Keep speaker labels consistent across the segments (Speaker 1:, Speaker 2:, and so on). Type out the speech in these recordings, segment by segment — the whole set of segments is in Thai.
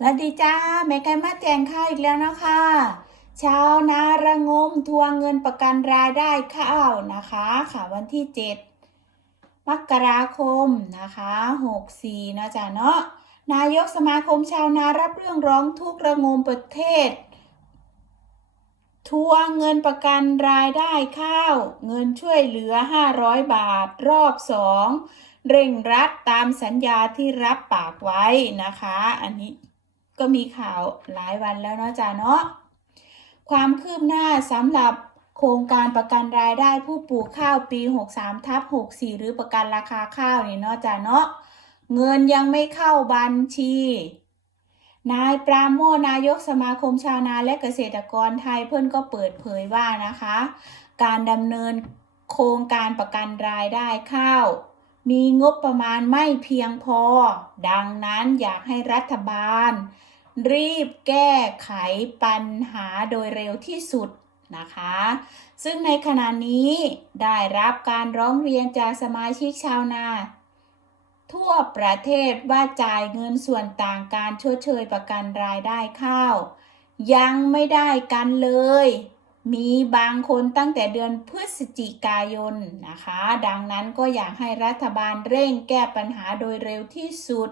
Speaker 1: สวัสดีจ้าแม่ไก่มาแจงข้าวอีกแล้วนะคะชาวนาระงมทวงเงินประกันรายได้ข้าวนะคะ ค่ะวันที่ 7 มกราคมนะคะ64นะจ๊ะเนาะนายกสมาคมชาวนารับเรื่องร้องทุกข์ระงมประเทศ ทวงเงินประกันรายได้ข้าว เงินช่วยเหลือ 500 บาท รอบ 2 เร่งรัดตามสัญญาที่รับปากไว้นะคะ อันนี้ ก็มีข่าวหลายวันแล้วเนาะจ๊ะเนาะความคืบหน้าสำหรับโครงการประกันรายได้ผู้ปลูกข้าวปี 63ทับ64 หรือประกันราคาข้าวนี่เนาะจ๊ะเนาะเงินยังไม่เข้าบัญชี นายปราโมทนายกสมาคมชาวนาและเกษตรกรไทยเพิ่อนก็เปิดเผยว่านะคะ การดำเนินโครงการประกันรายได้ข้าว มีงบประมาณไม่เพียงพอ ดังนั้นอยากให้รัฐบาล รีบแก้ไขปัญหาโดยเร็วที่สุดนะคะ ซึ่งในขณะนี้ได้รับการร้องเรียนจากสมาชิกชาวนา ทั่วประเทศว่าจ่ายเงินส่วนต่างการชดเชยประกันรายได้ข้าว ยังไม่ได้กันเลย มีบางคนตั้งแต่เดือนพฤศจิกายนนะคะ ดังนั้นก็อยากให้รัฐบาลเร่งแก้ปัญหาโดยเร็วที่สุด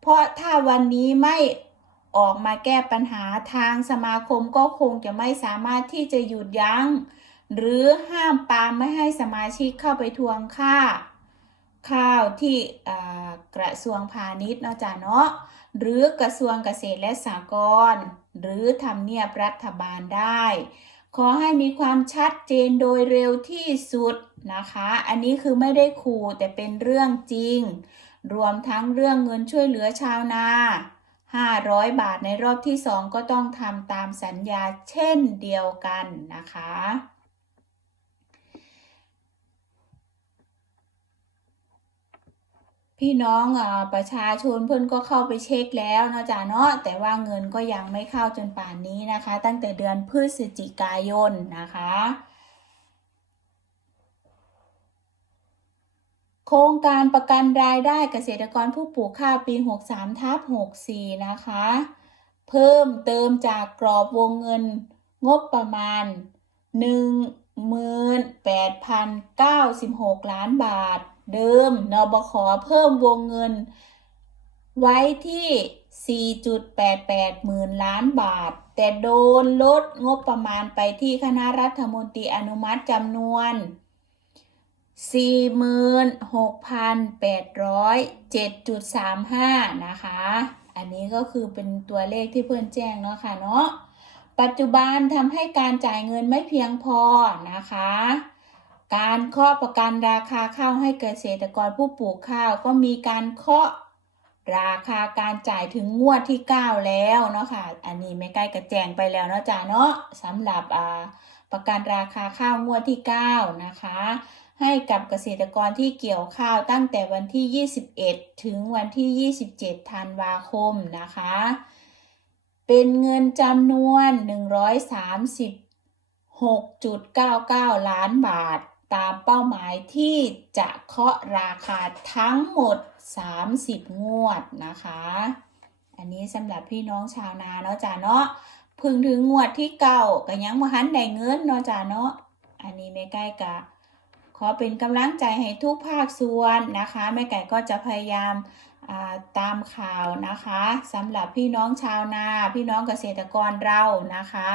Speaker 1: เพราะถ้าวันนี้ไม่ ออกมาแก้ปัญหาทางสมาคมก็คงจะไม่สามารถที่จะหยุดยัง้ง หรือห้ามปามไม่ให้สมาชิกเข้าไปทวงค่า ข้าวที่กระทรวงพาณิชย์เนาะจ้ะเนาะหรือกระทรวงเกษตรและสหกรณ์หรือทำเนียบรัฐบาลได้ ขอให้มีความชัดเจนโดยเร็วที่สุดนะคะ อันนี้คือไม่ได้ขู่แต่เป็นเรื่องจริง รวมทั้งเรื่องเงินช่วยเหลือชาวนา 500 บาทในรอบที่ 2 ก็ต้องทำตามสัญญาเช่นเดียวกันนะคะ พี่น้องอประชาชนเพิ่อนก็เข้าไปเช็คแล้วเนาะจ้ะเนาะแต่ว่าเงินก็ยังไม่เข้าจนป่านนี้นะคะ ตั้งแต่เดือนพฤศจิกายนนะคะ โครงการประกันรายได้เกษตรกรผู้ปลูกข้าวปี 63ทับ64 นะคะ เพิ่มเติมจากกรอบวงเงินงบประมาณ 18,096 ล้านบาท เดิมนบขเพิ่มวงเงิน ไว้ที่ 4.88 หมื่นล้านบาท แต่โดนลดงบประมาณไปที่คณะรัฐมนตรีอนุมัติจำนวน 46,807.35 นะคะ อันนี้ก็คือเป็นตัวเลขที่เพื่อนแจ้งเนาะค่ะเนาะ ปัจจุบันทำให้การจ่ายเงินไม่เพียงพอนะคะ การเคาะประกันราคาข้าวให้เกษตรกรผู้ปลูกข้าวก็มีการเคาะราคาการจ่ายถึงงวดที่ 9 แล้วเนาะค่ะ อันนี้ไม่ใกล้กระแจงไปแล้วเนาะจ้าเนาะสำหรับประกันราคาข้าวงวดที่ 9 นะคะ ให้กับเกษตรกรที่เกี่ยวข้าวตั้งแต่วันที่ 21 ถึงวันที่ 27 ธันวาคมนะคะ เป็นเงินจำนวน 136.99 ล้านบาท ตามเป้าหมายที่จะเคาะราคาทั้งหมด 30 งวดนะคะ อันนี้สำหรับพี่น้องชาวนาเนาะจ้าเนาะพึงถึงงวดที่เก้าก็ยังมาหันได้เงินเนาะจ้าเนาะ อันนี้แม่ไก่กะ ขอเป็นกำลังใจให้ทุกภาคส่วนนะคะ แม่ไก่ก็จะพยายามาตามข่าวนะคะสำหรับพี่น้องชาวนา พี่น้องเกษตรกรเรานะคะ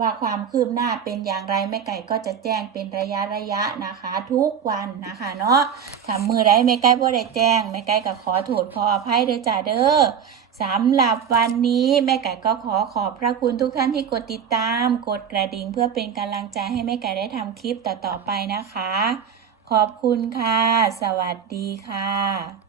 Speaker 1: ว่าความคืบหน้าเป็นอย่างไรแม่ไก่ก็จะแจ้งเป็นระยะระยะนะคะ ทุกวันนะคะเนาะถ้ามือใดแม่ไก่บ่ได้แจ้งแม่ไก่ก็ขอโทษขออภัยเด้อจ้าเด้อสำหรับวันนี้แม่ไก่ก็ขอขอบพระคุณทุกท่านที่กดติดตาม กดกระดิ่งเพื่อเป็นกำลังใจให้แม่ไก่ได้ทำคลิปต่อๆไปนะคะ ขอบคุณค่ะ สวัสดีค่ะ